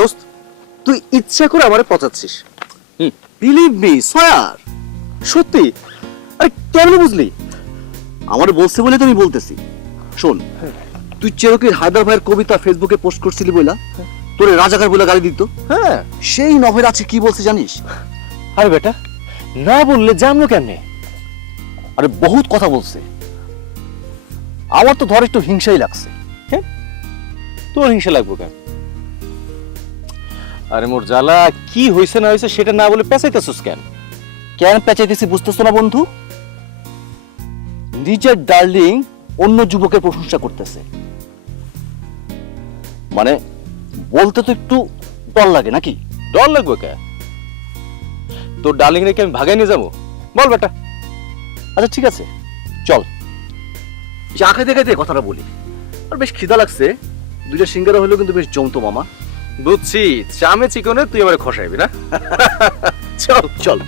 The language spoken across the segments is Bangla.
দোস্ত তুই ইচ্ছা করে আমারে পচাচ্ছিস। বিলিভ মি সয়ার, সত্যি। আরে কেমন বুঝলি? আমারে বলছে বলে তো আমি বলতেছি। শোন, তুই চেরোকির হায়দার ভাইয়ের কবিতা ফেসবুকে পোস্ট করছিলি বইলা তোরে রাজাকার বলে গালি দিত। হ্যাঁ, সেই নভের আছে কি বলছে জানিস? আরে বেটা না বললে জানলো কেমনে? আরে বহুত কথা বলছে। আমার তো ধর একটু হিংসাই লাগছে। হ্যাঁ, তোর হিংসা লাগবো কেন? আরে মোর জ্বালা কি হয়েছে না হয়েছে সেটা না বলে পেঁচাইতেছিস কেন? কেন পেঁচাইতেছি বুঝতেছো না বন্ধু? নিজের ডার্লিং অন্য যুবকের প্রশংসা করতেছে, মানে বলতে তো একটু ডর লাগে নাকি? ডর লাগবে কে? তোর ডার্লিং রেখে আমি ভাগাই নিয়ে যাবো? বল বেটা। আচ্ছা ঠিক আছে, চল চা খাইতে খাইতে কথাটা বলি। আর বেশ খিদা লাগছে, দুইটা সিঙ্গারা হইলেও কিন্তু বেশ জমতো মামা। বুঝছি, চামে চিকনে তুই আমার খসাইবি না? চল চল।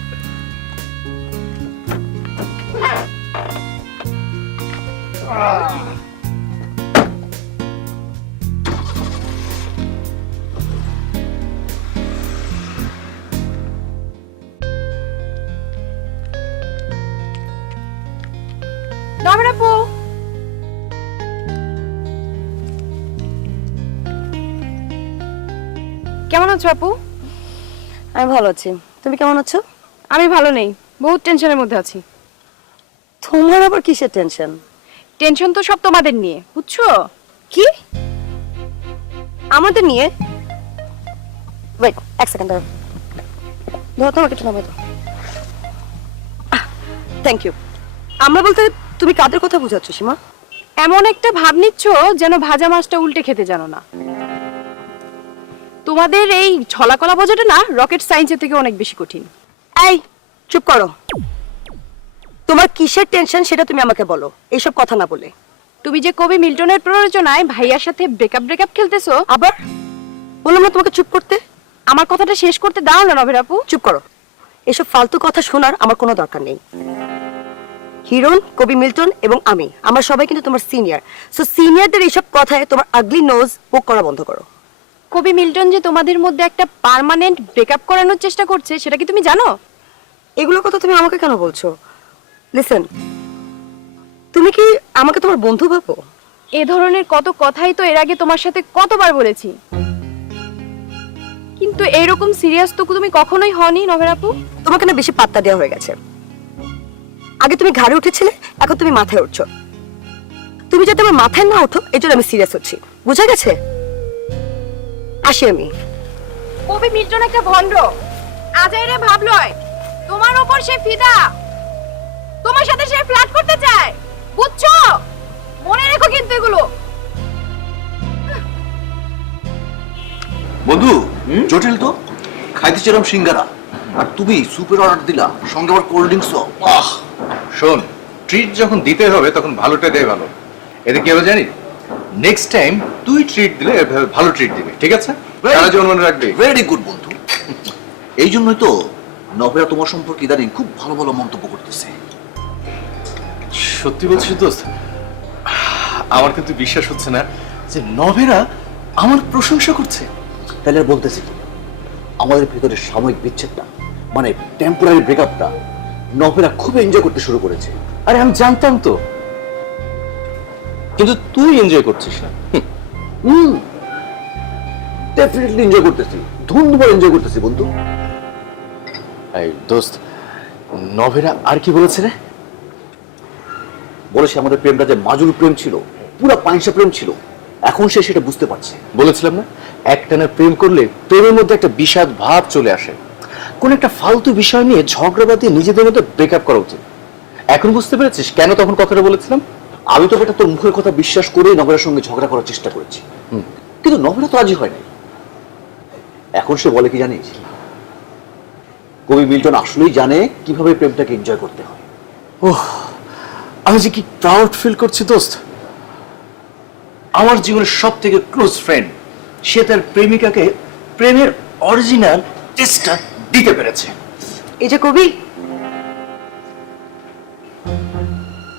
নভের আপু, কেমন আছো আপু? আমি ভালো আছি, তুমি কেমন আছো? আমি ভালো নেই, বহুত টেনশনের মধ্যে আছি। তোমার আবার কিসের টেনশন? টেনশন তো সব তোমাদের নিয়ে, বুঝছো? কি আমাদের নিয়ে? ওয়েট এক সেকেন্ড, ধরো তোমাকে একটু নামাই দাও। Thank you. আমরা বলতে তুমি কাদের কথা বোঝাচ্ছ সীমা? এমন একটা ভাব নিচ্ছ যেন ভাজা মাছটা উল্টে খেতে জানো না। তোমাদের এই ছলাকলা বোঝাটা না রকেট সায়েন্সের থেকে অনেক বেশি কঠিন। এই চুপ করো, তোমার কিসের টেনশন সেটা তুমি আমাকে বলো, এইসব কথা না বলে। তুমি যে কবি মিল্টনের প্ররোচনায় ভাইয়ার সাথে ব্রেকআপ খেলতেছো। আবার বললাম না তোমাকে চুপ করতে? আমার কথাটা শেষ করতে দাও না নভের আপু। চুপ করো, এসব ফালতু কথা শোনার আমার কোনো দরকার নেই। হিরন, কবি মিল্টন এবং আমরা সবাই কিন্তু তোমার সিনিয়র। সো সিনিয়রদের এইসব কথায় তোমার আগলি নোজ পোক করা বন্ধ করো। কবি মিল্টন যে তোমাদের মধ্যে একটা পার্মানেন্ট ব্রেকআপ করানোর চেষ্টা করছে সেটা কি তুমি জানো? এগুলোর কথা তুমি আমাকে কেন বলছো? লিসেন, তুমি কি আমাকে তোমার বন্ধু ভাবো? এ ধরনের কত কথাই তো এর আগে তোমার সাথে কতবার বলেছি, কিন্তু এরকম সিরিয়াস তো তুমি কখনোই হওনি নভের আপু। তোমাকে না বেশি পাত্তা দেওয়া হয়ে গেছে। আগে তুমি ঘাড়ে উঠেছিলে, এখন তুমি মাথায় উঠছো। তুমি যাতে আমার মাথায় না ওঠো এই জন্য আমি সিরিয়াস হচ্ছি, বুঝা গেছে? আসি আমি। কবি মিল্টন একটা ভন্ড, আজাইরে ভাবলয় তোমার উপর সে ফিদা, তোমার সাথে সে ফ্ল্যাট করতে চায়, বুঝছো? মনে রেখো কিন্তু এগুলো। বন্ধু জটিল তো খাইতে চেলাম সিঙ্গারা, আর তুমি সুপের অর্ডার দিলা, সঙ্গে আবার কোল্ড ড্রিঙ্কসও। আহ শোন, ট্রিট যখন দিতে হবে তখন ভালোটা দেয় ভালো। এতে কি হবে জানিস? নেক্সট টাইম তুই ট্রিট দিলে এভাবে ভালো ট্রিট দিবি, ঠিক আছে? সারা জীবন মনে রাখবি। ভেরি গুড বন্ধু। এই জন্যই তো নভেরা তোমার সম্পর্কে ইদানিং খুব ভালো ভালো মন্তব্য করতেছে। সত্যি বলছিস দোস্ত, আমার কিন্তু বিশ্বাস হচ্ছে না যে নভেরা আমার প্রশংসা করছে। তাহলে আর বলতেছি কি, আমাদের ভিতরে সাময়িক বিচ্ছেদটা মানে টেম্পোরারি ব্রেকআপটা নভেরা খুব এনজয় করতে শুরু করেছে। আরে আমি জানতাম তো, কিন্তু তুই এনজয় করছিস না। ডেফিনেটলি এনজয় করতেছি, ধুমধুমার এনজয় করতেছি বন্ধু। এই দোস্ত, নভেরা আর কি বলেছে রে? বলেছে আমাদের প্রেমটা যে মাজুল প্রেম ছিল, পুরা পাইসা প্রেম ছিল, এখন সে সেটা বুঝতে পারছে। বলেছিলাম না, একটানা প্রেম করলে প্রেমের মধ্যে একটা বিষাদ ভাব চলে আসে। কোন একটা ফালতু বিষয় নিয়ে ঝগড়া বাঁধিয়ে নিজেদের মধ্যে ব্রেকআপ করা উচিত। এখন বুঝতে পেরেছিস কেন তখন কথাটা বলেছিলাম? আমি তো বেটা তোর মুখের কথা বিশ্বাস করেই নভেরার সঙ্গে ঝগড়া করার চেষ্টা করেছি, কিন্তু নভেরা তো রাজি হয় নাই। এখন সে বলে কি জানিস, কবি মিল্টন আসলেই জানে কিভাবে প্রেমটাকে এনজয় করতে হয়। ওহ, আমি যে কি প্রাউড ফিল করছি দোস্ত। আমার জীবনের সব থেকে ক্লোজ ফ্রেন্ড সে তার প্রেমিকাকে প্রেমের অরিজিনাল টেস্টটা দিতে পেরেছে। এই যে কবি,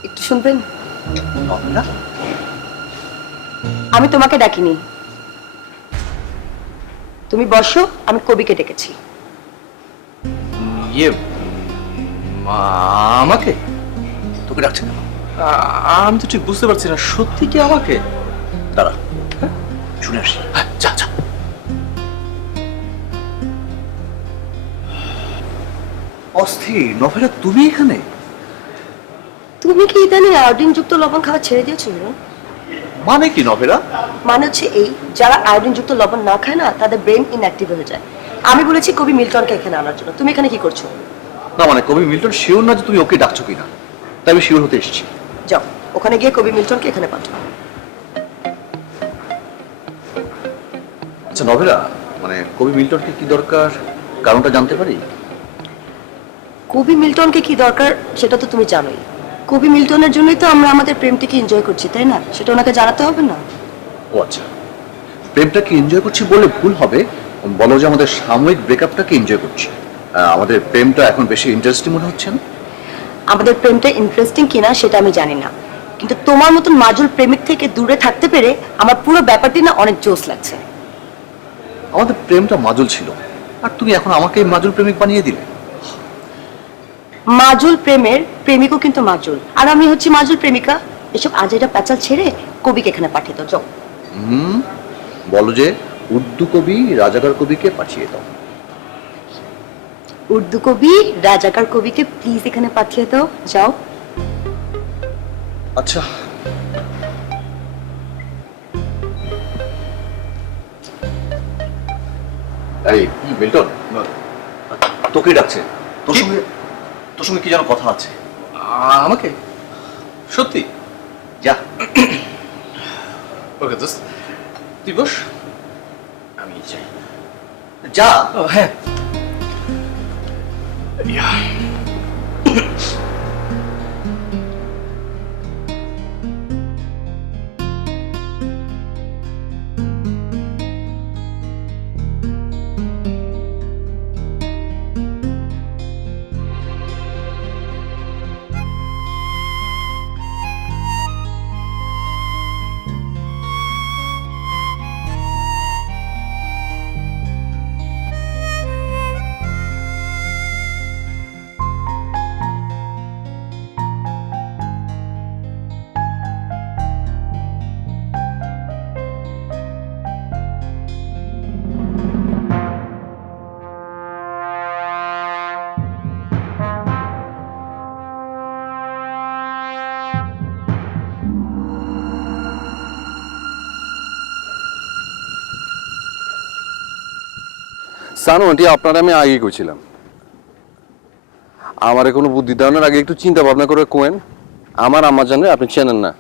একটু শুনবেন? নভেরা, আমি তোমাকে ডাকিনি, তুমি বসো, আমি কবিকে ডেকেছি। ইয়ে আমাকে তোকে ডাকছে কেন? আমি তো ঠিক বুঝতে পারছি না, সত্যি কি আমাকে? দাঁড়া, হ্যাঁ, শুনে আসি। হ্যাঁ, যা যা। অস্থির নভেরা, তুমি এখানে? তুমি কি ইদানিং আয়োডিন যুক্ত লবণ খাওয়া ছেড়ে দিয়েছো হিরণ? মানে কি নভেরা? মানে হচ্ছে এই, যারা আয়োডিন যুক্ত লবণ না খায় না, তাদের ব্রেন ইনঅ্যাক্টিভ হয়ে যায়। আমি বলেছি কবি মিল্টনকে এখানে আনার জন্য, তুমি এখানে কি করছো? না মানে কবি মিল্টন শিওর না যে তুমি ওকে ডাকছো কিনা, তাই আমি শিওর হতে এসেছি। যাও, ওখানে গিয়ে কবি মিল্টনকে এখানে পাঠাও। আচ্ছা নভেরা, মানে কবি মিল্টনকে কি দরকার, কারণটা জানতে পারি? কবি মিল্টনকে কি দরকার সেটা তো তুমি জানোই। কবি মিল্টনের জন্যই তো আমরা আমাদের প্রেমটিকে এনজয় করছি, তাই না? সেটা ওনাকে জানাতে হবে না? ও আচ্ছা, প্রেমটাকে এনজয় করছি বললে ভুল হবে, বলো যে আমাদের সাময়িক ব্রেকআপটাকে এনজয় করছি। আমাদের প্রেমটা এখন বেশি ইন্টারেস্টিং মনে হচ্ছে না? আমাদের প্রেমটা ইন্টারেস্টিং কিনা সেটা আমি জানি না, কিন্তু তোমার মতন মাজুল প্রেমিক থেকে দূরে থাকতে পেরে আমার পুরো ব্যাপারটি না অনেক জোশ লাগছে। আমাদের প্রেমটা মাজুল ছিল, আর তুমি এখন আমাকে মাজুল প্রেমিক বানিয়ে দিলে। মাজুল প্রেমের প্রেমিকও কিন্তু মাজুল, আর আমি হচ্ছি মাজুল প্রেমিকা। এসব আজেরা প্যাচাল ছেড়ে কবিকে এখানে পাঠিয়ে দাও, যাও। বলো যে উর্দু কবি রাজাকার কবিকে পাঠিয়ে দাও। উর্দু কবি রাজাকার কবিকে প্লিজ এখানে পাঠিয়ে দাও, যাও। আচ্ছা এই মিল্টন, তোকে ডাকছে। তোর সঙ্গে কি যেন কথা আছে। আমাকে? সত্যি? যা। ওকে দোস্ত, তুই বস, আমি যাই। যা। হ্যাঁ। সানু আন্টি, আপনারা আমি আগে কইছিলাম, আমারে কোনো বুদ্ধি দেওয়ানোর আগে একটু চিন্তা ভাবনা করে কোয়েন। আমার আম্মা জানে আপনি চেনেন না,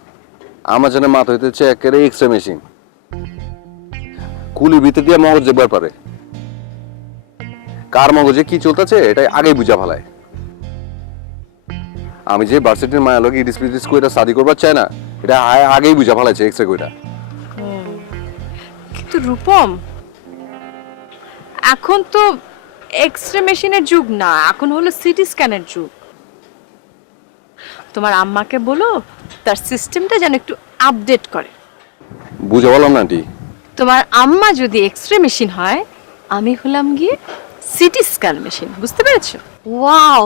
আমার জানে মাথা হইতেছে একেবারে এক্সরে মেশিন, কুলির ভিতর দিয়ে মগজ দেখবার পারে, কার মগজে কি চলতেছে এটা আগেই বুঝা ফেলায়। আমি যে ভার্সিটির মায়া লগে ইডিস পিডিস কইরা শাদি করবার চাই না, এটা আগেই বুঝা ফেলাইছে এক্সরে কইরা। কিন্তু রূপম, এখন তো এক্সরে মেশিনের যুগ না, এখন হলো সিটি স্ক্যানের যুগ। তোমার আম্মাকে বলো তার সিস্টেমটা যেন একটু আপডেট করে। বুঝা বললাম না আন্টি। তোমার আম্মা যদি এক্সরে মেশিন হয়, আমি হলাম গিয়ে সিটি স্ক্যান মেশিন, বুঝতে পেরেছো? ওয়াও,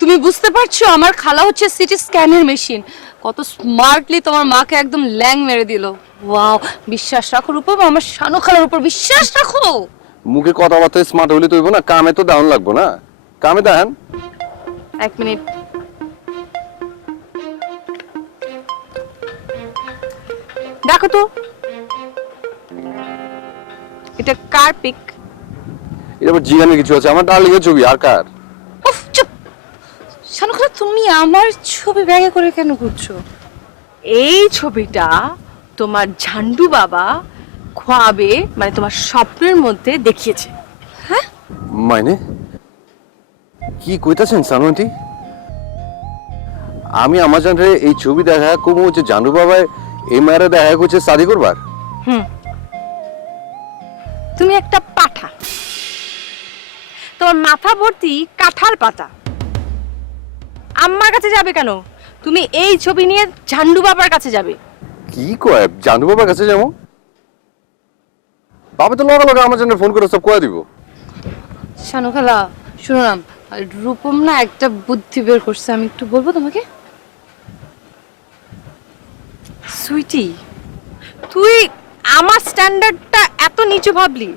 তুমি বুঝতে পারছো আমার খালা হচ্ছে সিটি স্ক্যানের মেশিন। কত স্মার্টলি তোমার মাকে একদম ল্যাং মেরে দিল। ওয়াও, বিশ্বাস রাখো রূপম, আমার শানু খালার উপর বিশ্বাস রাখো। মুখে কথাবার্তা স্মার্ট হইলে তৈব না, কামে তো দাউন লাগবো না। কামে দেন। এক মিনিট, দেখো তো এটা কার পিক? এটা আবার জিগানের কিছু আছে? আমার ডার্লিং এর ছবি, আর কার? উফ চুপ, শানু খালা তুমি আমার ছবি ব্যাগে করে কেন ঘুরছো? এই ছবিটা তোমার ঝান্ডু বাবা খোয়াবে, মানে তোমার স্বপ্নের মধ্যে দেখিয়েছে। মাইনে কি কইতাছেন সানু আন্টি? আমি আমার জানরে এই ছবি দেখা কমু যে জানু বাবায় এই মায়েরা দেখা করছে শাদি করবার। তুমি একটা পাঠা, তোমার মাথা ভর্তি কাঁঠাল পাতা। আম্মার কাছে যাবে কেন? তুমি এই ছবি নিয়ে ঝান্ডু বাবার কাছে যাবে। কি কয় জানু বাবার কাছে যাবো? বাবা তো লগে লগে আমার জন্য ফোন করে সব কয়ে দিব। শানু খালা শুনো না, রূপম না একটা বুদ্ধি বের করছে, আমি একটু বলবো তোমাকে? সুইটি, তুই আমার স্ট্যান্ডার্ডটা এত নিচু ভাবলি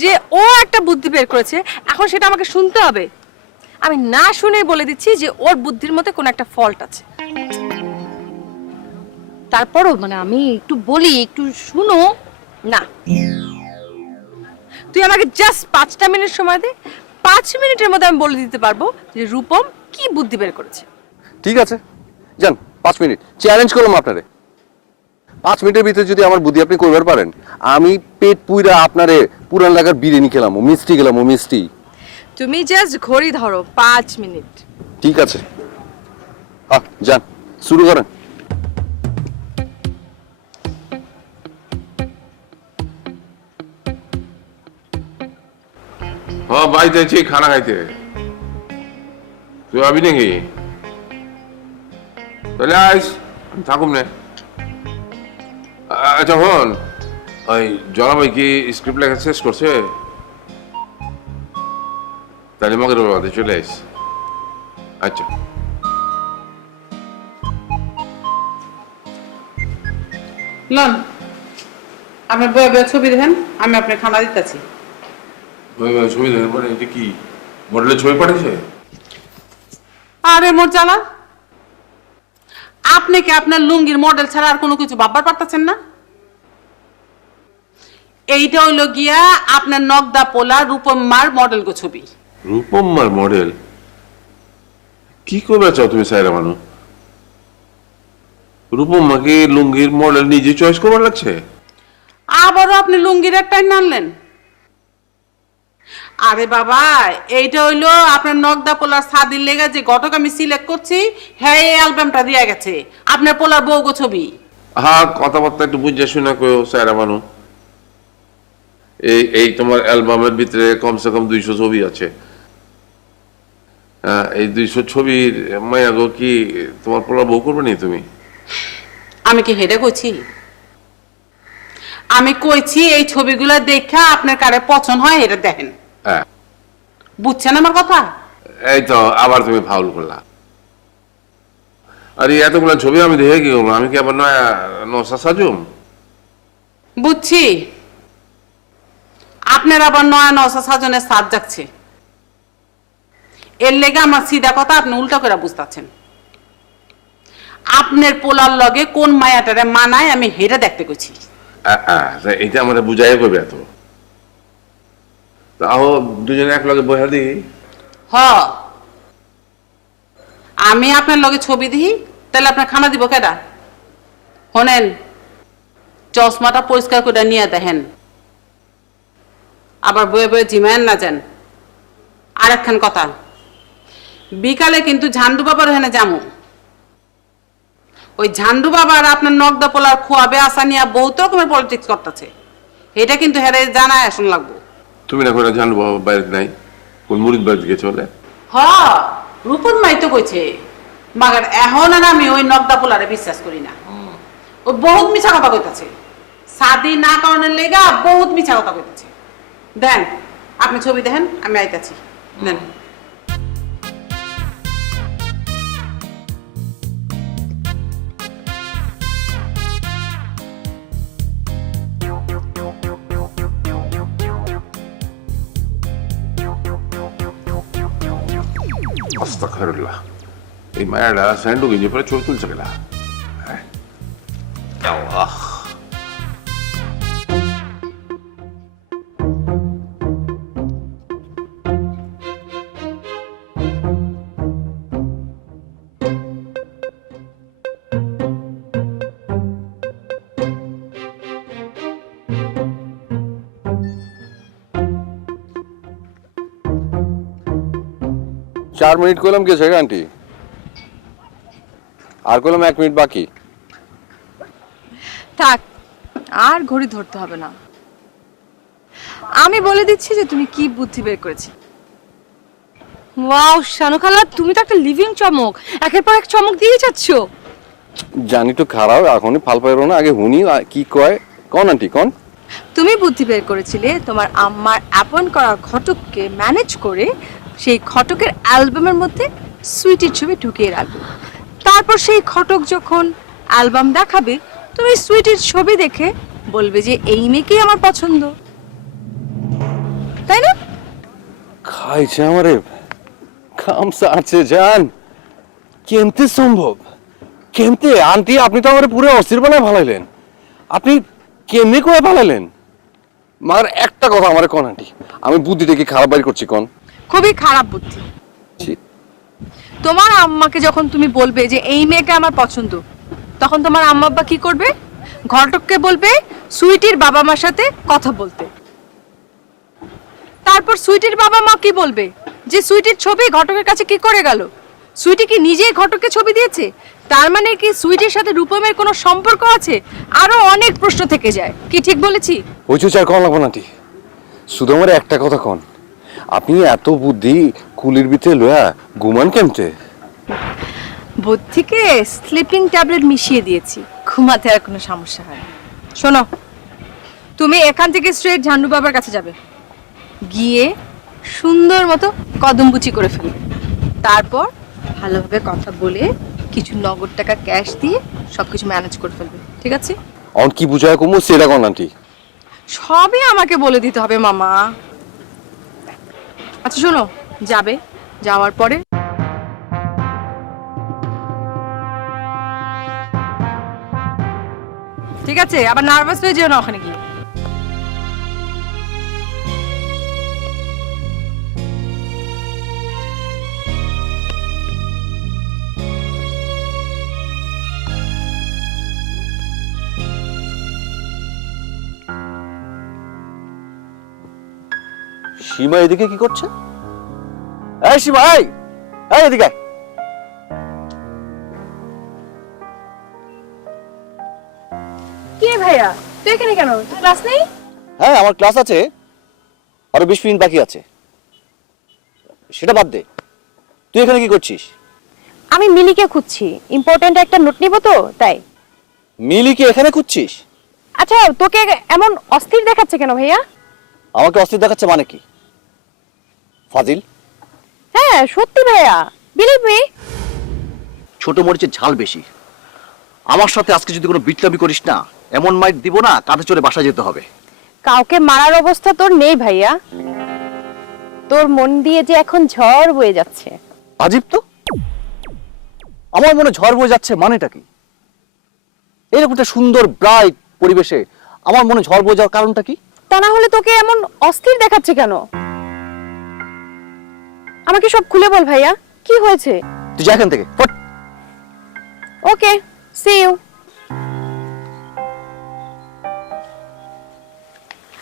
যে ও একটা বুদ্ধি বের করেছে, এখন সেটা আমাকে শুনতে হবে? আমি না শুনেই বলে দিচ্ছি যে ওর বুদ্ধির মধ্যে কোনো একটা ফল্ট আছে। তারপরও মানে আমি একটু বলি, একটু শুনো না। তুই আমাকে জাস্ট 5টা মিনিট সময় দে, 5 মিনিটের মধ্যে আমি বলে দিতে পারবো যে রূপম কি বুদ্ধি বের করেছে। ঠিক আছে, যান 5 মিনিট চ্যালেঞ্জ করলাম আপনারে। 5 মিনিটের ভিতরে যদি আমার বুদ্ধি আপনি করবার পারেন, আমি পেট পুইরা আপনারে পুরান লাগার বিরিয়ানি খেলাম, মিষ্টি খেলাম, মিষ্টি। তুমি জাস্ট ঘড়ি ধরো 5 মিনিট। ঠিক আছে, যান শুরু করেন। हाँ भाई যাচ্ছি খানা খাইতে। তুই আবি নাকি? চলে আইস, আমি থাকুম না। আচ্ছা হন, ওই জনাবাই কি স্ক্রিপ্ট লেখা শেষ করছে? তাহলে মগের বাদে চলে আইস। আচ্ছা লন আপনার বয়ে বয়ে ছবি দেখেন, আমি আপনার খানা দিতেছি। ছবি দেখেন পরে এটা কি মডেলের ছবি পাঠিয়েছে? আরে মোর জ্বালা, আপনি কি আপনার লুঙ্গির মডেল ছাড়া আর কোনো কিছু ভাববার পারতেছেন না? এইটা হইলো গিয়া আপনার নগদা পোলা রূপম্মার মডেল গো ছবি। রূপম্মার মডেল? কি করবে চাও তুমি সাইরা মানু? রূপম্মাকে লুঙ্গির মডেল নিজে চয়েস করবার লাগছে? আবারও আপনি লুঙ্গির একটাই নানলেন? আরে বাবা, এইটা হইলো আপনার নগদা পোলার সাদির লেগে যে ঘটক আমি সিলেক্ট করছি, হ্যাঁ এই অ্যালবামটা দিয়া গেছে আপনার পোলার বউ গো ছবি। হ্যাঁ কথাবার্তা একটু বুঝে শুনে কয়ো সাইরা মানু। এই তোমার অ্যালবামের ভিতরে কমসে কম 200 ছবি আছে। এই 200 ছবির মায়া গো কি তোমার পোলার বউ করবে নি তুমি? আমি কি হেডে কইছি? আমি কইছি এই ছবিগুলো দেখা আপনার কারে পছন্দ হয় এটা দেখেন। হ্যাঁ বুঝছেন আমার কথা? এই তো আবার তুমি ফাউল করলা। আরে এতগুলো ছবি আমি দেখে কি করবো? আমি কি আবার নশা সাজুম? বুঝছি আপনার আবার নয়া নশা সাজনের সাজ যাচ্ছে, এর লেগে আমার সিধা কথা আপনি উল্টা করে বুঝতেছেন। আপনার পোলার লগে কোন মায়াটারে মানায় আমি হেরে দেখতে কইছি। এটা আমাদের বুঝাই করবে এত? তাও দুজনে এক লগে বইয়া দিই। হ আমি আপনার লগে ছবি দিই, তাহলে আপনার খানা দিব কেডা? শোনেন, চশমাটা পরিষ্কার করে নিয়ে দেখেন, আবার বয়ে বয়ে জিমায়েন না যান। আর একখান কথা, বিকালে কিন্তু ঝান্ডু বাবার ওখানে যামু। ওই ঝান্ডু বাবা আর আপনার নগদা পোলার খোয়াবে আসা নিয়ে বহুত রকমের পলিটিক্স করতেছে, এটা কিন্তু হেরে জানায় আসন লাগবো। তুমি না করে জানবো বাইরে নাই, কোন মুরিদ বাড়িতে গেছে বলে? হ রূপন মাই তো কইছে, মাগার এখন আর আমি ওই নগদা পোলারে বিশ্বাস করি না। ও বহুত মিছা কথা কইতাছে, শাদি না কারণের লেগা বহুত মিছা কথা কইতাছে। দেন আপনি ছবি দেখেন, আমি আইতাছি। দেন আস্তাগফিরুল্লাহ, এই মায়াটা স্যান্ডু গেঞ্জি পরে ছবি তুলছে গেলা। আল্লাহ চার মিনিট করলাম গেছে আন্টি, আর করলাম 1 মিনিট বাকি। থাক, আর ঘড়ি ধরতে হবে না। আমি বলে দিচ্ছি যে তুমি কি বুদ্ধি বের করেছি। ওয়াও শানু খালা, তুমি তো একটা লিভিং চমক, একের পর এক চমক দিয়ে যাচ্ছ। জানি তো খারাপ, এখনই ফাল পাইরো না, আগে হুনি কি কয়। কোন আন্টি কোন? তুমি বুদ্ধি বের করেছিলে তোমার আম্মার আপন করা ঘটককে ম্যানেজ করে সেই ঘটকের অ্যালবামের মধ্যে সুইটির ছবি ঢুকিয়ে রাখবে। তারপর সেই ঘটক যখন অ্যালবাম দেখাবে তুমি সুইটির ছবি দেখে বলবে যে এই মেয়েকেই আমার পছন্দ, তাই না? খাইছে আমারে কাম সারছে জান, কেমতে সম্ভব? কেমতে আন্টি? আপনি তো আমার পুরো অস্থির বানায় ভালাইলেন। আপনি কেমনে করে ভালাইলেন? মার একটা কথা আমারে কোন আন্টি, আমি বুদ্ধিটা কি খারাপ বাড়ি করছি কোন? খুবই খারাপ বুদ্ধি। ছি, তোমার আম্মাকে যখন তুমি বলবে যে এই মেয়েকে আমার পছন্দ, তখন তোমার আম্মা আব্বা কি করবে? ঘটককে বলবে সুইটির বাবা মার সাথে কথা বলতে। তারপর সুইটির বাবা মা কি বলবে? যে সুইটির ছবি ঘটকের কাছে কি করে গেল? সুইটি কি নিজেই ঘটককে ছবি দিয়েছে? তার মানে কি সুইটির সাথে রূপমের কোনো সম্পর্ক আছে? আরো অনেক প্রশ্ন থেকে যায়। কি ঠিক বলেছি? ওই চুচার কোন লাগবো না আন্টি, শুধু আমার একটা কথা কোন, আপনি এত বুদ্ধি কুলির ভিতরে লয়া ঘুমান কেমতে? বুদ্ধিকে স্লিপিং ট্যাবলেট মিশিয়ে দিয়েছি, ঘুমাতে আর কোনো সমস্যা হয় না। শোনো, তুমি এখান থেকে স্ট্রেট ঝান্ডু বাবার কাছে যাবে, গিয়ে সুন্দর মতো কদমবুচি করে ফেলবে। তারপর ভালোভাবে কথা বলে কিছু নগদ টাকা ক্যাশ দিয়ে সবকিছু ম্যানেজ করে ফেলবে, ঠিক আছে? অন কি বুঝায় কমু সেটা কোন আন্টি? সবই আমাকে বলে দিতে হবে মামা। আচ্ছা শোনো, যাবে, যাওয়ার পরে ঠিক আছে, আবার নার্ভাস হয়ে যেও না ওখানে গিয়ে। সীমা এদিকে কি করছে? এই সীমা, এই এই এদিকে আয়। কি রে ভাইয়া, তুই এখানে কেন? ক্লাস নেই? হ্যাঁ আমার ক্লাস আছে, আরো 20 মিনিট বাকি আছে। সেটা বাদ দে, তুই এখানে কি করছিস? আমি মিলিকে খুঁজছি, ইম্পর্ট্যান্ট একটা নোট নিব তো তাই। মিলিকে এখানে খুঁজছিস? আচ্ছা তোকে এমন অস্থির দেখাচ্ছে কেন ভাইয়া? আমাকে অস্থির দেখাচ্ছে মানে কি? ফাজিল। হ্যাঁ সত্যি ভাইয়া, বিলিভ মি। ছোট মরিচের ঝাল বেশি। আমার সাথে আজকে যদি কোনো বিটলামি করিস না, এমন মাইর দিব না, কাঁধে চড়ে বাসায় যেতে হবে। কাউকে মারার অবস্থা তোর নেই ভাইয়া, তোর মন দিয়ে যে এখন ঝড় বয়ে যাচ্ছে। আজীব তো, আমার মনে ঝড় বয়ে যাচ্ছে মানেটা কি? এরকম একটা সুন্দর ব্রাইট পরিবেশে আমার মনে ঝড় বয়ে যাওয়ার কারণটা কি? তা না হলে তোকে এমন অস্থির দেখাচ্ছে কেন? আমাকে সব খুলে বল ভাইয়া, কি হয়েছে? তুই যা এখান থেকে, ফট। ওকে, সি ইউ।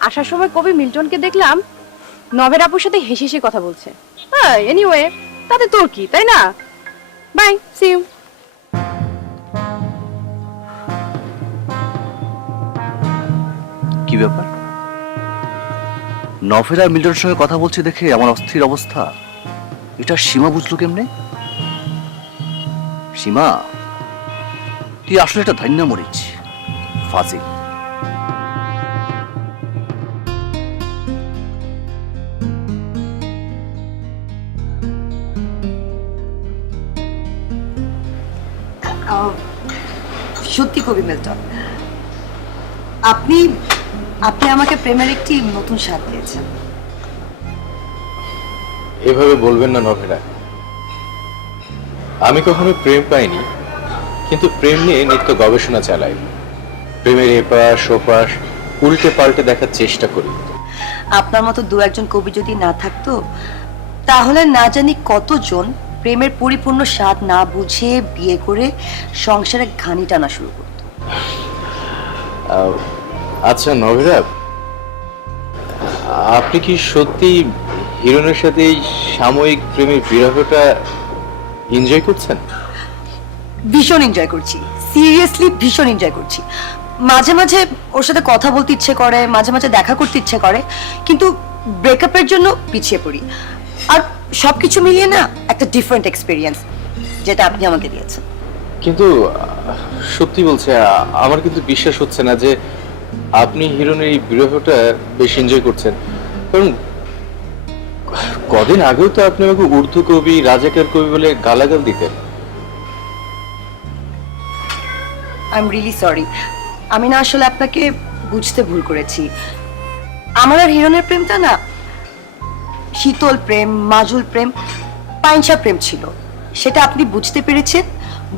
আসার সময় কবি মিল্টনকে দেখলাম নভের আপুর সাথে হেসে হেসে কথা বলছে। হ্যাঁ এনিওয়ে, তাতে তোর কি, তাই না? Bye, see you. কি ব্যাপার? নভের আর মিল্টনের সঙ্গে কথা বলছে দেখে আমার অস্থির অবস্থা। এটা সীমা বুঝলো কেমনে? সীমা, তুই আসলে একটা ধান্য মরিচ, ফাজিল। সত্যি কবি মিল্টন, আপনি আপনি আমাকে প্রেমের একটি নতুন স্বাদ দিয়েছেন। এভাবে বলবেন না নভেরা। আমি কখনো প্রেম পাইনি, কিন্তু প্রেম নিয়ে নিত্য গবেষণা চালাই। প্রেমের এপাশ ওপাশ উল্টে পাল্টে দেখার চেষ্টা করি। আপনার মতো দু একজন কবি যদি না থাকতো, তাহলে না জানি কতজন প্রেমের পরিপূর্ণ স্বাদ না বুঝে বিয়ে করে সংসারে ঘানি টানা শুরু করত। আচ্ছা নভেরা, আপনি কি সত্যি হিরোইনের সাথে এই সাময়িক প্রেমের বিরহটা এনজয় করছেন? ভীষণ এনজয় করছি, সিরিয়াসলি ভীষণ এনজয় করছি। মাঝে মাঝে ওর সাথে কথা বলতে ইচ্ছে করে, মাঝে মাঝে দেখা করতে ইচ্ছে করে, কিন্তু ব্রেকআপের জন্য পিছিয়ে পড়ি। আর সবকিছু মিলিয়ে না একটা ডিফারেন্ট এক্সপিরিয়েন্স, যেটা আপনি আমাকে দিয়েছেন। কিন্তু সত্যি বলছে, আমার কিন্তু বিশ্বাস হচ্ছে না যে আপনি হিরোনের এই বিরহটা বেশ এনজয় করছেন, কারণ কদিন আগেও তো আপনি আমাকে উর্দু কবি, রাজাকার কবি বলে গালাগাল দিতেন। I am really sorry. আমি না আসলে আপনাকে বুঝতে ভুল করেছি। আমার আর হিরণের প্রেমটা না শীতল প্রেম, মাজুল প্রেম, পাইনসা প্রেম ছিল। সেটা আপনি বুঝতে পেরেছেন।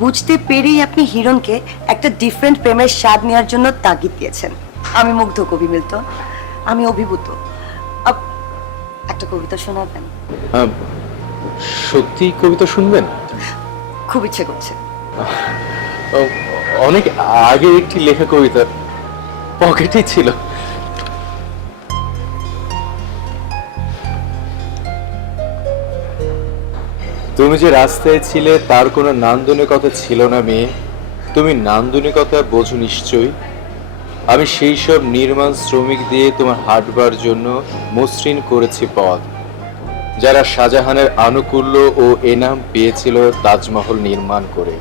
বুঝতে পেরেই আপনি হিরণকে একটা ডিফারেন্ট প্রেমের স্বাদ নেওয়ার জন্য তাগিদ দিয়েছেন। আমি মুগ্ধ কবি মিল্টন, আমি অভিভূত। একটা কবিতা শোনাবেন? সত্যি কবিতা শুনবেন? খুব ইচ্ছে করছে। অনেক আগে একটি লেখা কবিতা পকেটে ছিল। তুমি যে রাস্তায় ছিলে তার কোনো নান্দনিকতা ছিল না মেয়ে, তুমি নান্দনিকতা বোঝো নিশ্চয়ই। আমি সেই সব নির্মাণ শ্রমিক দিয়ে তোমার হাঁটবার জন্য মসৃণ করেছি পথ, যারা শাহজাহানের আনুকূল্য ও এনাম পেয়েছিল তাজমহল নির্মাণ করে।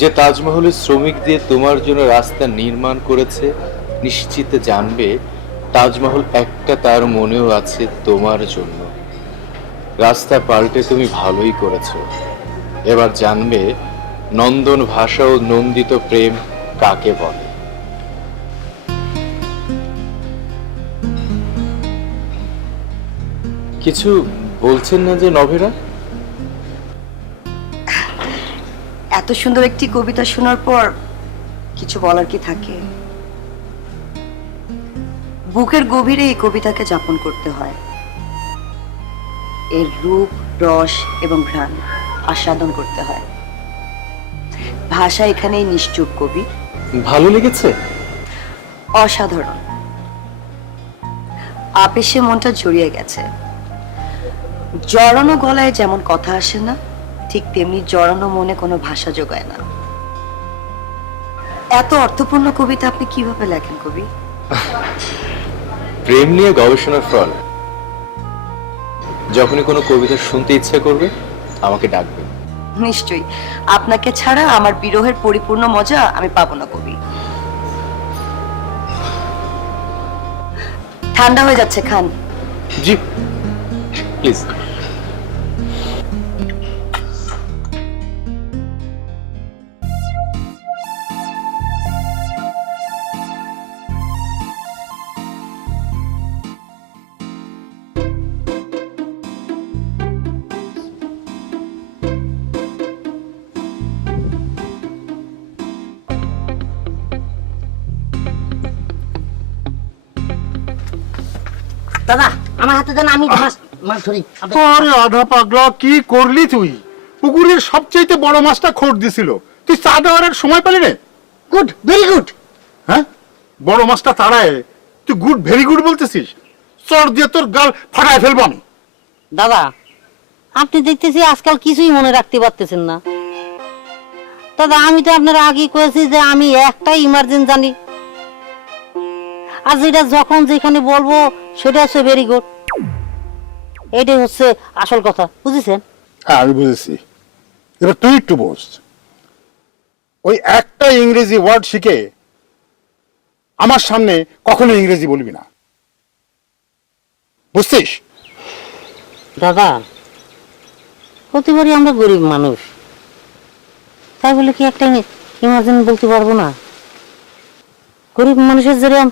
যে তাজমহলের শ্রমিক দিয়ে তোমার জন্য রাস্তা নির্মাণ করেছে, নিশ্চিত জানবে তাজমহল একটা তার মনেও আছে তোমার জন্য। রাস্তা পাল্টে তুমি ভালোই করেছো। এবার জানবে নন্দন ভাষা ও নন্দিত প্রেম কাকে বলে। কিছু বলছেন না যে নভেরা? এত সুন্দর একটি কবিতা শোনার পর কিছু বলার কি থাকে? বুকের গভীরে এই কবিতাকে যাপন করতে হয়। এর রূপ, রস এবং ঘ্রাণ আস্বাদন করতে হয়। ভাষা এখানেই নিশ্চুপ কবি। ভালো লেগেছে? অসাধারণ। আবেশে মনটা জড়িয়ে গেছে। জড়ানো গলায় যেমন কথা আসে না, ঠিক তেমনি জড়ানো মনে কোনো ভাষা যোগায় না। এত অর্থপূর্ণ কবিতা আপনি কিভাবে লেখেন কবি? প্রেম নিয়ে গবেষণার ফল। যখনই কোনো কবিতা শুনতে ইচ্ছে করবে আমাকে ডাকবে। নিশ্চয়ই। আপনাকে ছাড়া আমার বিরহের পরিপূর্ণ মজা আমি পাবো না কবি। ঠান্ডা হয়ে যাচ্ছে, খান। জি প্লিজ। দাদা আমার হাতে দেন, আমি মাছ মাছ ধরি। আরে আধা পাগলা, কি করলি তুই? পুকুরের সবচেয়ে বড় মাছটা খোঁট দিছিল, তুই চা দেওয়ার সময় পেলি রে? Good, very good. হ্যাঁ, বড় মাছটা তাড়ায় তুই গুড ভেরি গুড বলতেছিস? চর দিয়ে তোর গাল ফাটায় ফেলবো আমি। দাদা আপনি দেখতেছি আজকাল কিছুই মনে রাখতে পারতেছেন না। দাদা আমি তো আপনার আগে কয়েছি যে আমি একটাই ইমার্জেন্সি জানি, আর যেটা যখন যেখানে বলবো সেটা হচ্ছে ভেরি গুড। এটাই হচ্ছে আসল কথা, বুঝেছেন? হ্যাঁ আমি বুঝেছি, এবার তুই একটু বোঝ। ওই একটা ইংরেজি ওয়ার্ড শিখে আমার সামনে কখনো ইংরেজি বলবি না, বুঝছিস? দাদা প্রতিবারই আমরা গরিব মানুষ, তাই বলে কি একটা ইমার্জেন্সি বলতে পারবো না? গরিব মানুষের যেরকম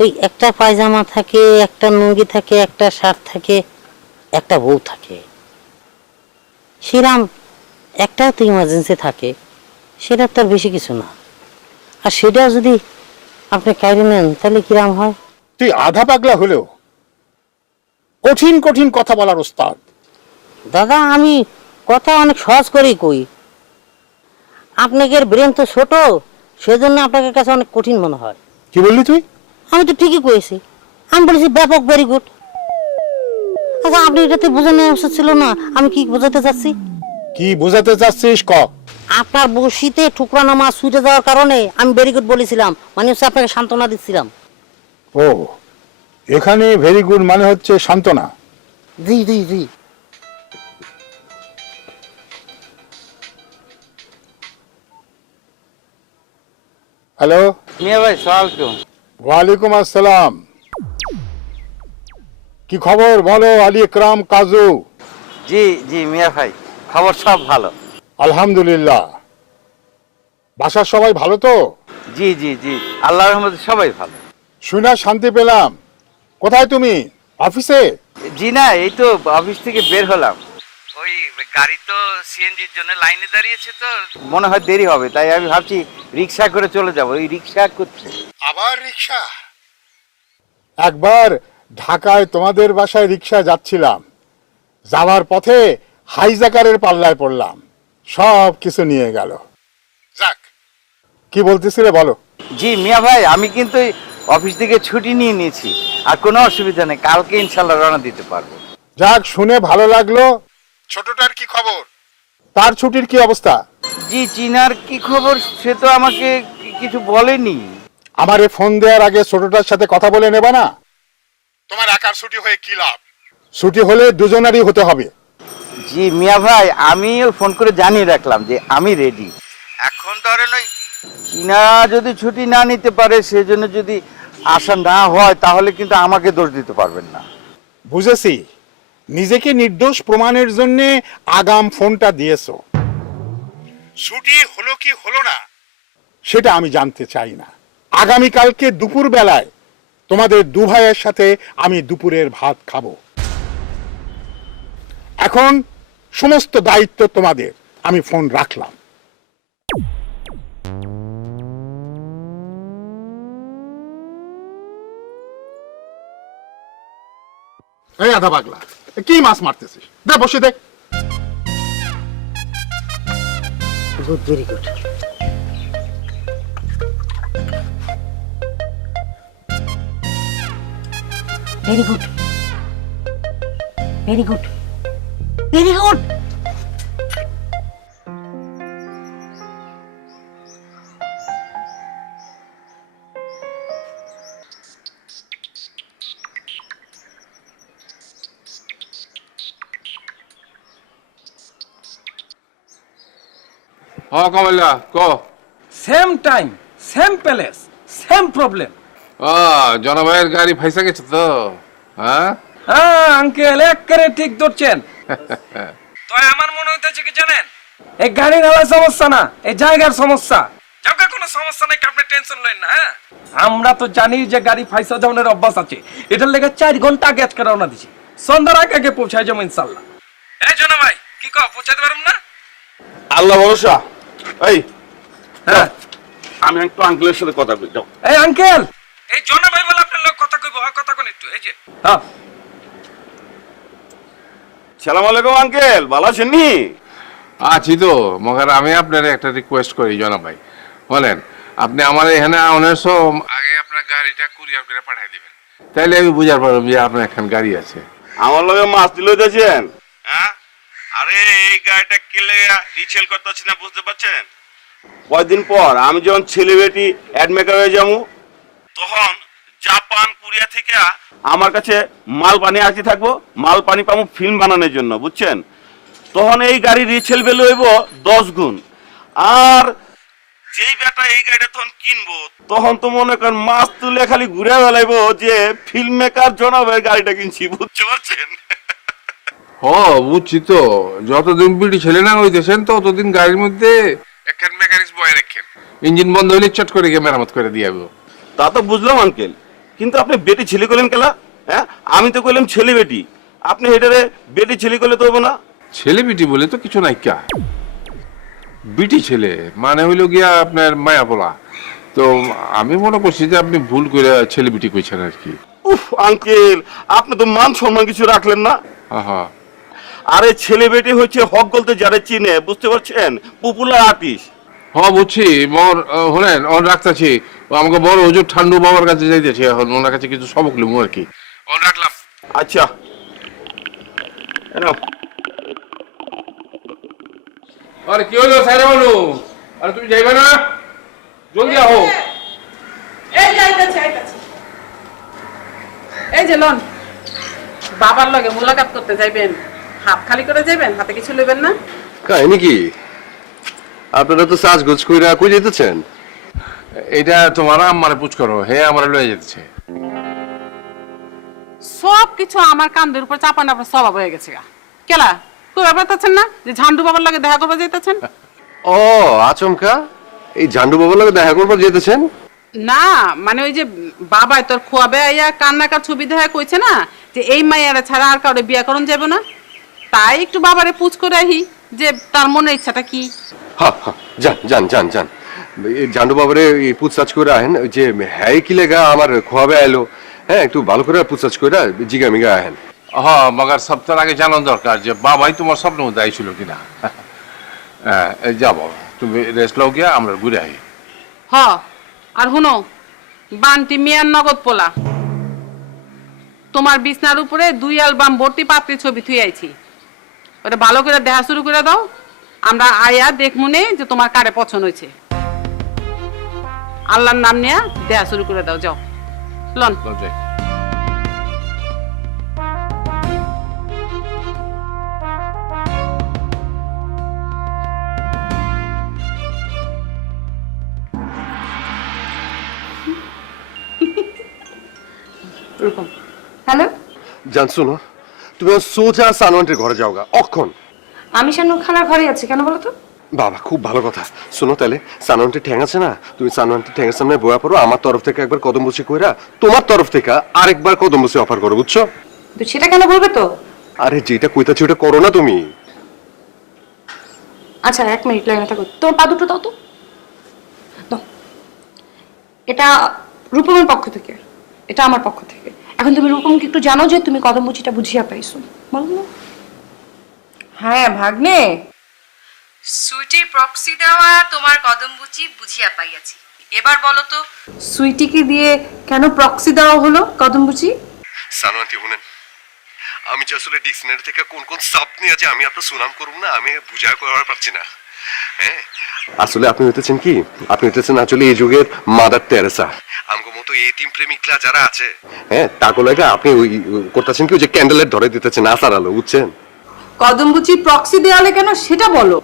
ওই একটা পায়জামা থাকে, একটা লুঙ্গি থাকে, একটা শার্ট থাকে, একটা বউ থাকে, সেরাম একটাও তো ইমার্জেন্সি থাকে। সেটা তো আর বেশি কিছু না। আর সেটাও যদি আপনি কাইরে নেন তাহলে কিরাম হয়? তুই আধা পাগলা হলেও কঠিন কঠিন কথা বলার ওস্তাদ। দাদা আমি কথা অনেক সহজ করেই কই। আপনাকে ব্রেন তো ছোট, সেজন্য আপনাদের কাছে অনেক কঠিন মনে হয়। কি বললি তুই? আমি তো ঠিকই কয়েছি, আমি বলেছি ব্যাপক ভেরি গুড। আচ্ছা আপনি এটাতে বোঝানো উচিত ছিল না আমি কি বোঝাতে চাচ্ছি? কি বোঝাতে চাচ্ছিস ক? আপনার বসিতে টুকরানো মাছ ছুটে যাওয়ার কারণে আমি ভেরি গুড বলেছিলাম, মানে হচ্ছে আপনাকে সান্ত্বনা দিচ্ছিলাম। ও, এখানে ভেরি গুড মানে হচ্ছে সান্ত্বনা। জি জি জি। হ্যালো মিয়া ভাই সালাম আলাইকুম। ওয়ালাইকুম আসসালাম। কি খবর বলো আলী একরাম কাজু? জি জি মিয়া ভাই, খবর সব ভালো। আলহামদুলিল্লাহ। বাসার সবাই ভালো তো? জি জি জি, আল্লাহর রহমতে সবাই ভালো। শুনে শান্তি পেলাম। কোথায় তুমি? অফিসে? জি না, এই তো অফিস থেকে বের হলাম। ওই গাড়ি তো সিএনজির জন্য লাইনে দাঁড়িয়েছে, তো মনে হয় দেরি হবে, তাই আমি ভাবছি রিক্সা করে চলে যাব। ওই রিক্সা করছে। আবার রিক্সা? একবার ঢাকায় তোমাদের বাসায় রিক্সা যাচ্ছিলাম, যাওয়ার পথে হাইজাকারের পাল্লায় পড়লাম, সব কিছু নিয়ে গেল। যাক, কি বলতেছিলে বলো। জি মিয়া ভাই, আমি কিন্তু অফিস থেকে ছুটি নিয়ে নিয়েছি, আর কোনো অসুবিধা নেই, কালকে ইনশাল্লাহ রওনা দিতে পারবো। যাক, শুনে ভালো লাগলো। ছোটটার কি খবর? তার ছুটির কি অবস্থা? জি, চিনার কি খবর সে তো আমাকে কিছু বলেনি। আমারে ফোন দেওয়ার আগে ছোটটার সাথে কথা বলে নেবা না? তোমার একার ছুটি হয়ে কি লাভ? ছুটি হলে দুজনারই হতে হবে। জি মিয়া ভাই, আমিও ফোন করে জানিয়ে রাখলাম যে আমি রেডি। এখন ধরেন ওই চিনা যদি ছুটি না নিতে পারে, সেজন্য যদি আশা না হয়, তাহলে কিন্তু আমাকে দোষ দিতে পারবেন না। বুঝেছি, নিজেকে নির্দোষ প্রমাণের জন্য আগাম ফোনটা দিয়েছো। ছুটি হলো কি হলো না সেটা আমি জানতে চাই না। আগামীকালকে দুপুর বেলায় তোমাদের দু ভাইয়ের সাথে আমি দুপুরের ভাত খাবো। এখন সমস্ত দায়িত্ব তোমাদের। আমি ফোন রাখলাম। এই আধা পাগলা, কি মাছ মারতেছিস? দে বসে দে। Good, very good. Very good, very good, very good. হ কমলা ক। Same time, same palace, same problem. জনভাইয়ের গাড়ি ফাইসা গেছে তো? হ্যাঁ হ্যাঁ আঙ্কেল, একেবারে ঠিক ধরছেন। তো আমার মনে হইতেছে কি জানেন, এই গাড়ির হালা সমস্যা না, এই জায়গার সমস্যা। জায়গা কোনো সমস্যা নাই, আপনি টেনশন নেন না। হ্যাঁ, আমরা তো জানি যে গাড়ি ফাইসা যাওয়ার অভ্যাস আছে, এটার লেগে 4 ঘন্টা আগে আজকে রওনা দিছি। সন্ধ্যার আগে আগে পৌঁছায় যাবো ইনশাল্লাহ। এই জনা ভাই, কি কও, পৌঁছাতে পারুম না? আল্লাহ ভরসা। এই হ্যাঁ, আমি একটু আঙ্কেলের সাথে কথা কই যাও। এই আঙ্কেল, এই জনা ভাই বলে আপনার লোক কথা কইবো, কথা কোন একটু। এই যে হ্যাঁ, সালাম আলাইকুম আঙ্কেল, ভালো আছেন নি? আছি তো, মগার আমি আপনার একটা রিকোয়েস্ট করি জনাব ভাই। বলেন, আপনি আমার এখানে আনার আগে আপনার গাড়িটা কুরিয়ার করে পাঠিয়ে দিবেন, তাইলে আমি বুঝার পারলাম যে আপনার এখন গাড়ি আছে। আমার লগে মাছ দিলে দিয়েছেন? হ্যাঁ, আরে এই গাড়িটা কেলে রিসেল করতেছি না, বুঝতে পারছেন? কয়দিন পর আমি যখন ছেলে বেটি অ্যাড মেকার হয়ে যাবো, তখন জাপান কোরিয়া থেকে আমার কাছে মাল পানি আসতে থাকবো, মাল পানি পাবো ফিল্ম বানানোর জন্য, বুঝছেন? তখন এই গাড়ি রিসেল ভ্যালু হইব 10 গুণ। আর যেই বেটা এই গাড়িটা তখন কিনবো, তখন তো মনে করেন মাছ তুলে খালি ঘুরে বেলাইবো যে ফিল্ম মেকার জনাবের গাড়িটা কিনছি, বুঝতে পারছেন? হ, বুঝছি তো। যতদিন বিড়ি ছেলে না হইতেছেন ততদিন গাড়ির মধ্যে একখান মেকানিক্স বয় রাখেন, ইঞ্জিন বন্ধ হইলে চট করে গিয়ে মেরামত করে দিয়ে যাবো। তা তো বুঝলাম আঙ্কেল, কিন্তু আপনি বেটি ছেলে করলেন কেলা? হ্যাঁ, আমি তো কইলাম ছেলে বেটি, আপনি হেটারে বেটি ছেলে করলে তো হবো না। ছেলে বিটি বলে তো কিছু নাই কা, বিটি ছেলে মানে হইল গিয়া আপনার মায়া বলা। তো আমি মনে করছি যে আপনি ভুল করে ছেলে বিটি কইছেন আর কি। উফ আঙ্কেল, আপনি তো মান সম্মান কিছু রাখলেন না। হ্যাঁ, আরে ছেলে বেটি হচ্ছে হক বলতে যারা চিনে, বুঝতে পারছেন? Popular artist. বুঝছি। মর হলেন অন রাখতেছি, আমাকে বড় হুজুর ঠান্ডু বাবার কাছে যাইতেছি, এখন ওনার কাছে কিছু সবক লিমু আর কি। অন রাখলাম। আচ্ছা, আরে কি হলো সাইরা বলু? আরে তুমি যাইবে না? জলদি আহো। এই যে আইতাছে, আইতাছে। এই যে লন, বাবার লগে মুলাকাত করতে যাইবেন, হাত খালি করে যাইবেন, হাতে কিছু লইবেন না? কাহিনী কি? আপনারা তো সাজগোজ কইরা কই যেতেছেন? এটা তোমার আম্মারে পুছ করো, হে আমারে লয়ে যেতেছে। সব কিছু আমার কান্দের উপর চাপান আপনার স্বভাব হয়ে গেছে গা। কেলা কই ব্যাপারতাছেন না যে ঝান্ডু বাবার লাগে দেখা করবা যাইতেছেন? ও আচমকা এই ঝান্ডু বাবার লগে দেখা করবার যেতেছেন? না মানে ওই যে বাবাই তোর খোয়াবে আইয়া কান্নাকার ছবি দেখা কইছে না যে এই মাইয়ারা ছাড়া আর কাউরে বিয়া করন যাবে না, তাই একটু বাবারে পুছ করে আহি যে তার মনের ইচ্ছাটা কি। হ্যাঁ হ্যাঁ, যান যান যান যান, এই ঝান্ডু বাবারে এই পুছতাছ করে আহেন, ওই যে হ্যাঁ কি লেগা আমার খোয়াবে আইলো, হ্যাঁ একটু ভালো করে পুছতাছ করে জিগা মিগা আহেন। হ্যাঁ মগার সপ্তাহ আগে জানার দরকার যে বাবাই তোমার স্বপ্নের মধ্যে আইছিল কিনা। হ্যাঁ যাবো, তুমি রেস্ট লও গিয়া আমরা ঘুরে আহি। হ আর হুনো, বান্টি মিয়ার নগদ পোলা, তোমার বিছনার উপরে 2 অ্যালবাম ভর্তি পাত্রী ছবি থুই আইছি, ওটা ভালো করে দেখা শুরু করে দাও, আমরা আয়া দেখমুনে যে তোমার কারে পছন্দ হয়েছে। আল্লাহর নাম নিয়ে দেখা শুরু করে দাও, যাও লন। যাই। হ্যালো, জান শুনো, তুমি সোজা সানওয়ান্টের ঘরে যাওগা অক্ষণ। আমি শানু খালার ঘরে আছি, কেন বলো তো? বাবা খুব ভালো কথা। শোনো তাহলে সানওয়ান্টের ঠ্যাং আছে না, তুমি সানওয়ান্টের ঠ্যাঙের সামনে বয়া পড়ো, আমার তরফ থেকে একবার কদম বসি কইরা তোমার তরফ থেকে আরেকবার কদম বসি অফার করো, বুঝছো? তো সেটা কেন বলবে তো? আরে যেটা কইতাছি ওটা করো না তুমি। আচ্ছা 1 মিনিট লাইনে থাকো, তোমার পা দুটো দাও তো। দাও। এটা রূপমের পক্ষ থেকে, এটা আমার পক্ষ থেকে। এখন তুমি রূপমকে একটু জানো যে তুমি কদম বুঝিটা বুঝিয়া পাইছো, বলো না? হ্যাঁ ভাগ্নে, সুইটির প্রক্সি দেওয়া তোমার কদমবুচি বুঝিয়া পাইয়াছি। এবার বলো তো সুইটিকে দিয়ে কেন প্রক্সি দেওয়া হলো কদমবুচি? সানওয়ান্টি শুনেন, আমি যে আসলে ডিকশনারি থেকে কোন কোন শব্দ নিয়ে আছে আমি আপনার সুনাম করব না, আমি বুঝা করার পারছি না। হ্যাঁ আসলে আপনি হইতেছেন কি, আপনি হইতেছেন আসলে এই যুগের মাদার তেরেসা। আমগো মতো এতিম প্রেমিকরা যারা আছে, হ্যাঁ তাকে লাগে আপনি ওই করতেছেন কি, ওই যে ক্যান্ডেলের ধরে দিতেছেন আসার আলো, বুঝছেন? কদমবুচি প্রক্সি দেওয়ালে কেন সেটা বলো।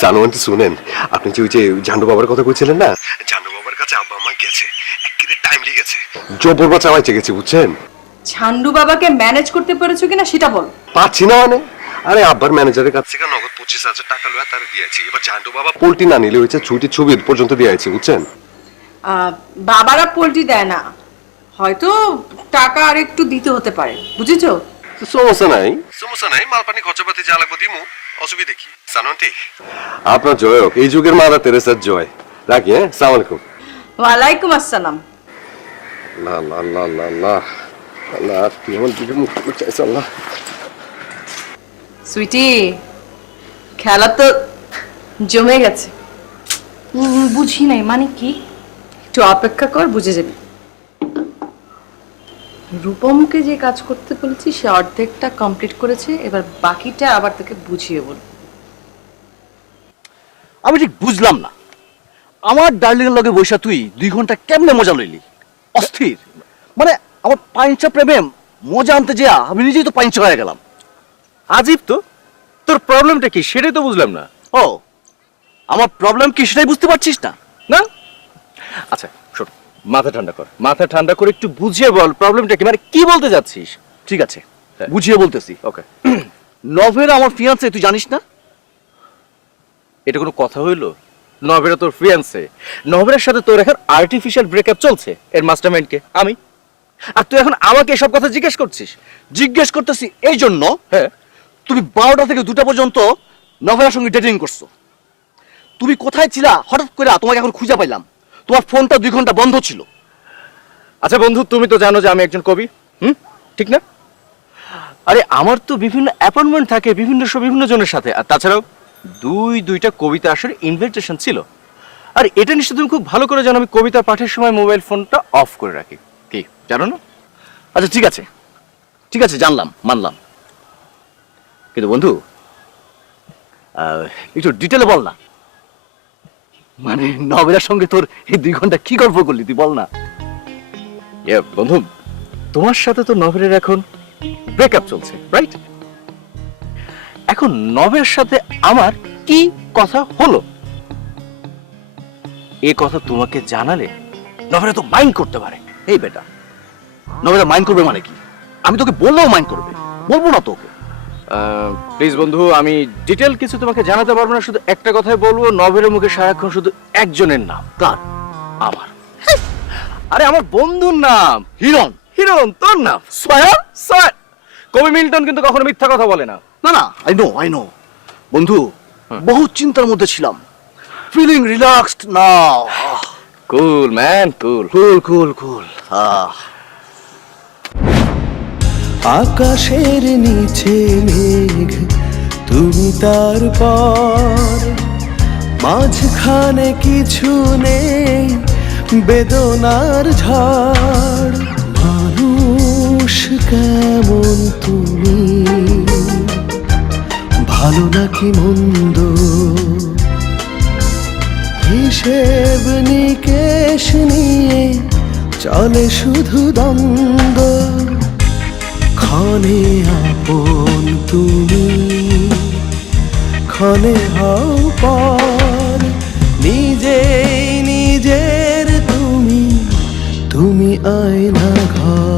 সানওয়ান্টি শুনেন, আপনি যে ওই যে ঝান্ডু বাবার কথা কইছিলেন না, ঝান্ডু বাবার কাছে আব্বা মা গেছে, একদিনে টাইম লেগেছে, জবরবা চাওয়াইছে গেছে, বুঝছেন? ঝান্ডু বাবাকে ম্যানেজ করতে পেরেছো কিনা সেটা বলো। পাচ্ছি না মানে, আরে আব্বার ম্যানেজারের কাছ থেকে নগদ 25,000 টাকা লয়া তার দিয়েছি। এবার ঝান্ডু বাবা পোল্টি না নিলে হয়েছে ছুটির ছবি পর্যন্ত দিয়েছি, বুঝছেন? বাবারা পোল্ট্রি দেয় না, হয়তো টাকা আর একটু দিতে হতে পারে, বুঝেছো? সমস্যা নাই, সমস্যা নাই, মালপানি খরচাপাতি যা লাগবে দিমু, অসুবিধা কি? সানওয়ান্টি আপনার জয় হোক, এই যুগের মাদার তেরেসার জয়। রাখি, হ্যাঁ, আসসালামু আলাইকুম। ওয়ালাইকুম আসসালাম। লা লা লা লা লা আল্লাহ, তুই আমার দিকে মুখ করে চাইছ, আল্লাহ। সুইটি, খেলা তো জমে গেছে। বুঝি নাই মানে কি? একটু অপেক্ষা কর, বুঝে যাবি। রূপমকে যে কাজ করতে বলেছি সে অর্ধেকটা কমপ্লিট করেছে, এবার বাকিটা আবার তোকে বুঝিয়ে বল। আমি ঠিক বুঝলাম না, আমার ডার্লিংয়ের লগে বৈশা তুই 2 ঘন্টা কেমনে মজা লইলি? অস্থির, মানে আমার পাইঞ্চা প্রেমে মজা আনতে যা আমি নিজেই তো পাইঞ্চা হয়ে গেলাম। আজিব তো, তোর প্রবলেমটা কি সেটাই তো বুঝলাম না। ও, আমার প্রবলেম কি সেটাই বুঝতে পারছিস না? না আচ্ছা শোন, মাথা ঠান্ডা কর, মাথা ঠান্ডা করে একটু বুঝিয়ে বল প্রবলেমটা কি, মানে কি বলতে যাচ্ছিস? ঠিক আছে, বুঝিয়ে বলতেছি। ওকে। নভেরা আমার ফিয়ান্সে, তুই জানিস না? এটা কোনো কথা হইলো? নভেরা তোর ফিয়ান্সে, নভেরার সাথে তোর এখন আর্টিফিশিয়াল ব্রেকআপ চলছে, এর মাস্টারমাইন্ড কে? আমি। আর তুই এখন আমাকে এসব কথা জিজ্ঞেস করছিস? জিজ্ঞেস করতেছি এই জন্য, হ্যাঁ, তুমি 12টা থেকে 2টা পর্যন্ত নভেরার সঙ্গে ডেটিং করছো। তুমি কোথায় ছিলা হঠাৎ করে তোমাকে এখন খুঁজে পাইলাম, তোমার ফোনটা 2 ঘন্টা বন্ধ ছিল। আচ্ছা বন্ধু, তুমি তো জানো যে আমি একজন কবি, ঠিক না? আরে আমার তো বিভিন্ন অ্যাপয়েন্টমেন্ট থাকে বিভিন্ন বিভিন্ন জনের সাথে, আর তাছাড়াও 2টা কবিতা আসার ইনভিটেশন ছিল। আর এটা নিশ্চয় তুমি খুব ভালো করে জানো, আমি কবিতা পাঠের সময় মোবাইল ফোনটা অফ করে রাখি, কি জানো না? আচ্ছা ঠিক আছে, ঠিক আছে, জানলাম, মানলাম, কিন্তু বন্ধু একটু ডিটেলে বল না, মানে নভেরার সঙ্গে তোর এই 2 ঘন্টা কি গল্প করলি তুই বল না। বন্ধু, তোমার সাথে তো নভেরের এখন ব্রেকআপ চলছে, রাইট? এখন নভের সাথে আমার কি কথা হলো? এ কথা তোমাকে জানালে নভেরা তো মাইন্ড করতে পারে। এই বেটা, নভেরা মাইন্ড করবে মানে কি? আমি তোকে বললেও মাইন্ড করবে, বলবো না তোকে। প্লিজ বন্ধু, আমি ডিটেল কিছু তোমাকে জানাতে পারবো না, শুধু একটা কথাই বলবো, নভের মুখে সারাক্ষণ শুধু একজনের নাম। কার? আমার। আরে আমার বন্ধুর নাম হিরণ। হিরণ তোর নাম? সয়ার। সয়ার। কবি মিল্টন কিন্তু কখনো মিথ্যা কথা বলে না। না না, আই নো বন্ধু, বহুত চিন্তার মধ্যে ছিলাম, ফিলিং রিল্যাক্সড নাও। কুল ম্যান, কুল কুল কুল কুল। আকাশের নিচে মেঘ, তুমি তারপর মাঝখানে কিছু নেই, বেদনার ঝড়। মানুষ কেমন তুমি, ভালো নাকি মন্দ, হিসেব নিকেশ নিয়ে চলে শুধু দ্বন্দ্ব। ক্ষণে আপন তুমি, ক্ষণে হও পর, নিজেই নিজের তুমি, তুমি আয়না ঘর।